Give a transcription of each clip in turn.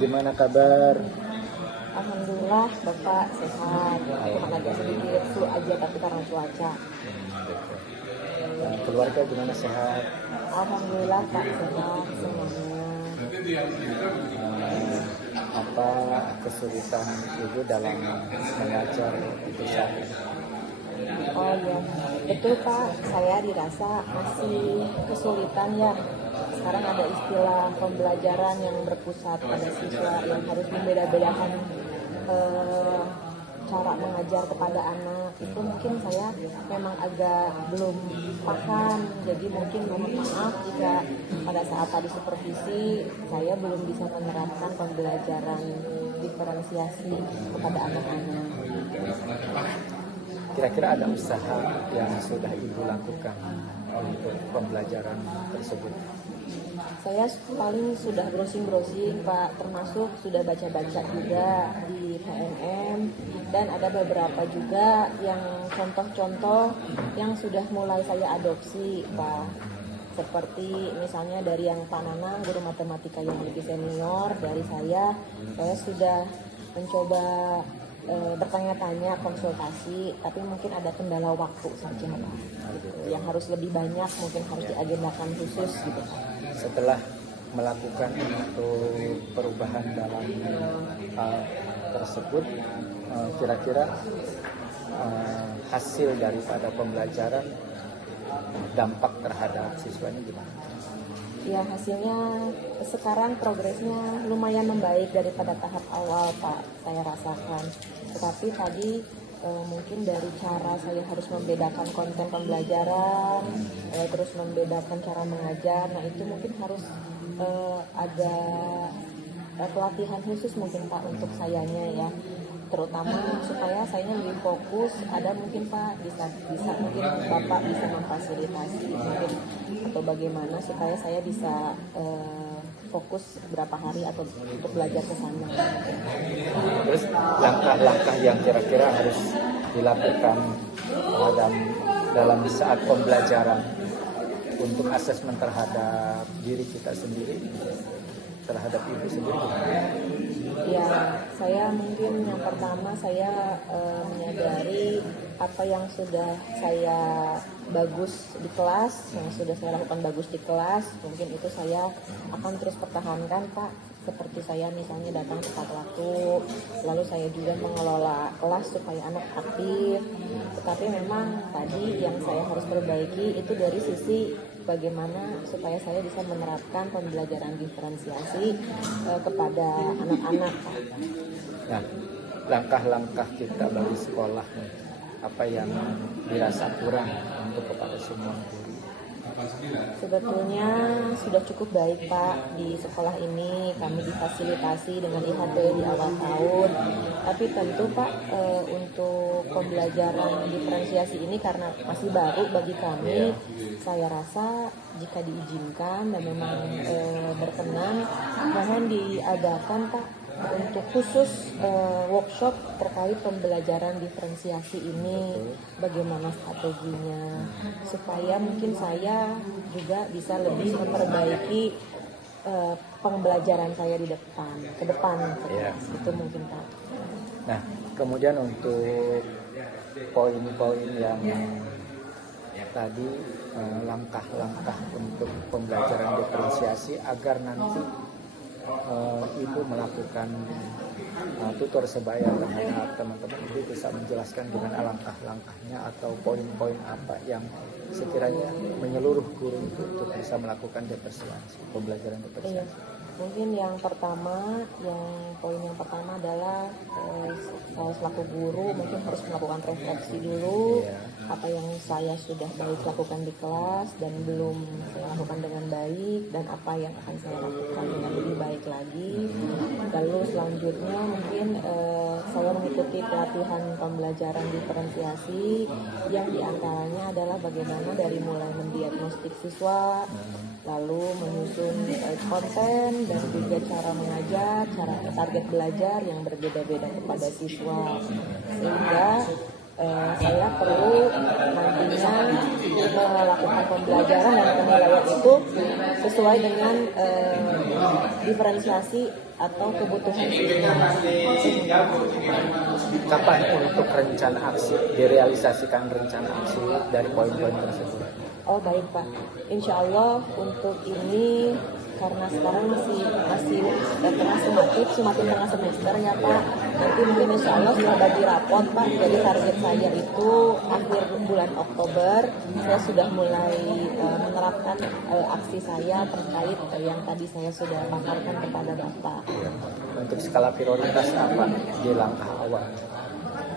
Gimana kabar? Alhamdulillah Bapak sehat. Cuma agak sedikit flu aja tapi karena cuaca. Keluarga gimana, sehat? Alhamdulillah Pak sehat semuanya. Apa kesulitan ibu dalam mengajar itu saat ini? Oh iya, betul Pak. Saya dirasa masih kesulitan ya. Sekarang ada istilah pembelajaran yang berpusat pada siswa yang harus membeda-bedakan cara mengajar kepada anak. Itu mungkin saya memang agak belum paham. Jadi mungkin mohon maaf jika pada saat tadi supervisi saya belum bisa menerapkan pembelajaran diferensiasi kepada anak-anak. Kira-kira ada usaha yang sudah ibu lakukan untuk pembelajaran tersebut? Saya paling sudah browsing Pak, termasuk sudah baca-baca juga di PNM, dan ada beberapa juga yang contoh-contoh yang sudah mulai saya adopsi Pak. Seperti misalnya dari yang Pak Nanang, guru matematika yang lebih senior dari saya sudah mencoba bertanya-tanya, konsultasi, tapi mungkin ada kendala waktu saja Pak. Yang harus lebih banyak, mungkin harus diagendakan khusus gitu Pak. Setelah melakukan untuk perubahan dalam hal tersebut, kira-kira hasil daripada pembelajaran, dampak terhadap siswanya gimana? Ya, hasilnya sekarang progresnya lumayan membaik daripada tahap awal Pak, saya rasakan. Tetapi tadi mungkin dari cara saya harus membedakan konten pembelajaran, terus membedakan cara mengajar, nah itu mungkin harus ada pelatihan khusus mungkin Pak untuk sayanya ya, terutama supaya saya lebih fokus. Ada mungkin Pak bisa mungkin Bapak bisa memfasilitasi mungkin atau bagaimana supaya saya bisa fokus berapa hari atau untuk belajar ke sana. Terus langkah-langkah yang kira-kira harus dilakukan dalam saat pembelajaran untuk asesmen terhadap diri kita sendiri, terhadap ibu sendiri. Ya, saya mungkin yang pertama saya menyadari apa yang sudah saya bagus di kelas, yang sudah saya lakukan bagus di kelas, mungkin itu saya akan terus pertahankan Pak. Seperti saya misalnya datang tepat waktu, lalu saya juga mengelola kelas supaya anak aktif. Tetapi memang tadi yang saya harus perbaiki itu dari sisi bagaimana supaya saya bisa menerapkan pembelajaran diferensiasi kepada anak-anak. Nah, langkah-langkah kita bagi sekolah, apa yang dirasa kurang untuk kepada semua guru? Sebetulnya sudah cukup baik Pak di sekolah ini, kami difasilitasi dengan IHP di awal tahun. Tapi tentu Pak untuk pembelajaran diferensiasi ini karena masih baru bagi kami, saya rasa jika diizinkan dan memang berkenan, mohon diadakan Pak untuk khusus workshop terkait pembelajaran diferensiasi ini, bagaimana strateginya, supaya mungkin saya juga bisa lebih memperbaiki pembelajaran saya ke depan. Itu mungkin Pak. Nah, kemudian untuk poin-poin yang tadi, langkah-langkah untuk pembelajaran diferensiasi agar nanti ibu melakukan tutor sebaya terhadap teman-teman, ibu bisa menjelaskan gimana langkah-langkahnya atau poin-poin apa yang sekiranya menyeluruh guru itu untuk bisa melakukan diferensiasi, pembelajaran diferensiasi. Iya. Mungkin poin yang pertama adalah saya selaku guru mungkin harus melakukan refleksi dulu apa yang saya sudah baik lakukan di kelas dan belum saya lakukan dengan baik, dan apa yang akan saya lakukan dengan lebih baik lagi. Lalu selanjutnya mungkin saya mengikuti pelatihan pembelajaran diferensiasi yang diantaranya adalah bagaimana dari mulai mendiagnostik siswa, lalu menyusun konten dan juga cara mengajar, cara target belajar yang berbeda-beda kepada siswa, sehingga saya perlu nantinya melakukan pembelajaran dan penilaian itu sesuai dengan diferensiasi atau kebutuhan siswa. Kapan untuk rencana aksi direalisasikan rencana aksi dari poin-poin tersebut? Oh baik Pak, insya Allah untuk ini karena sekarang masih semakin tengah semester ya Pak. Nanti mungkin insya Allah setelah bagi rapot Pak, jadi target saya itu akhir bulan Oktober saya sudah mulai menerapkan aksi saya terkait yang tadi saya sudah paparkan kepada Bapak. Untuk skala prioritas apa di langkah awal?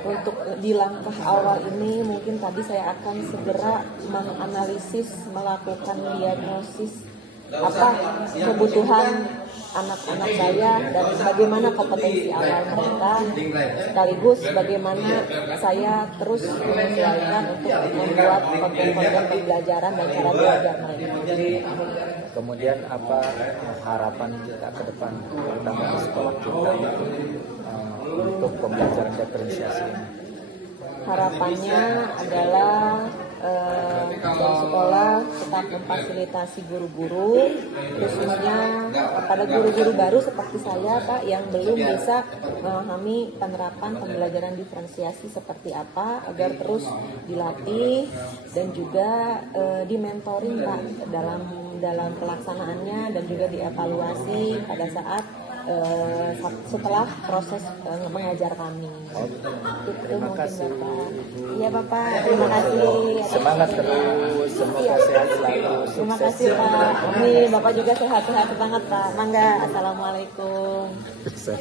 Untuk di langkah awal ini mungkin tadi saya akan segera menganalisis, melakukan diagnosis apa kebutuhan anak-anak saya dan bagaimana kompetensi awal mereka, sekaligus bagaimana saya terus menyesuaikan untuk membuat konten-konten pembelajaran dan cara belajar mereka. Kemudian apa harapan kita ke depan terutama di sekolah kita untuk pembelajaran diferensiasi ini? Harapannya adalah sekolah tetap memfasilitasi guru-guru, khususnya kepada guru-guru baru seperti saya Pak yang belum bisa memahami penerapan pembelajaran diferensiasi seperti apa, agar terus dilatih dan juga dimentoring Pak dalam pelaksanaannya dan juga dievaluasi pada saat setelah proses mengajar kami. Terima kasih. Iya Bapak, terima kasih. Semangat terus, semoga sehat selalu. Terima Sukses kasih Pak. Amin. Bapak juga sehat-sehat banget Pak. Mangga. Assalamualaikum. Sukses.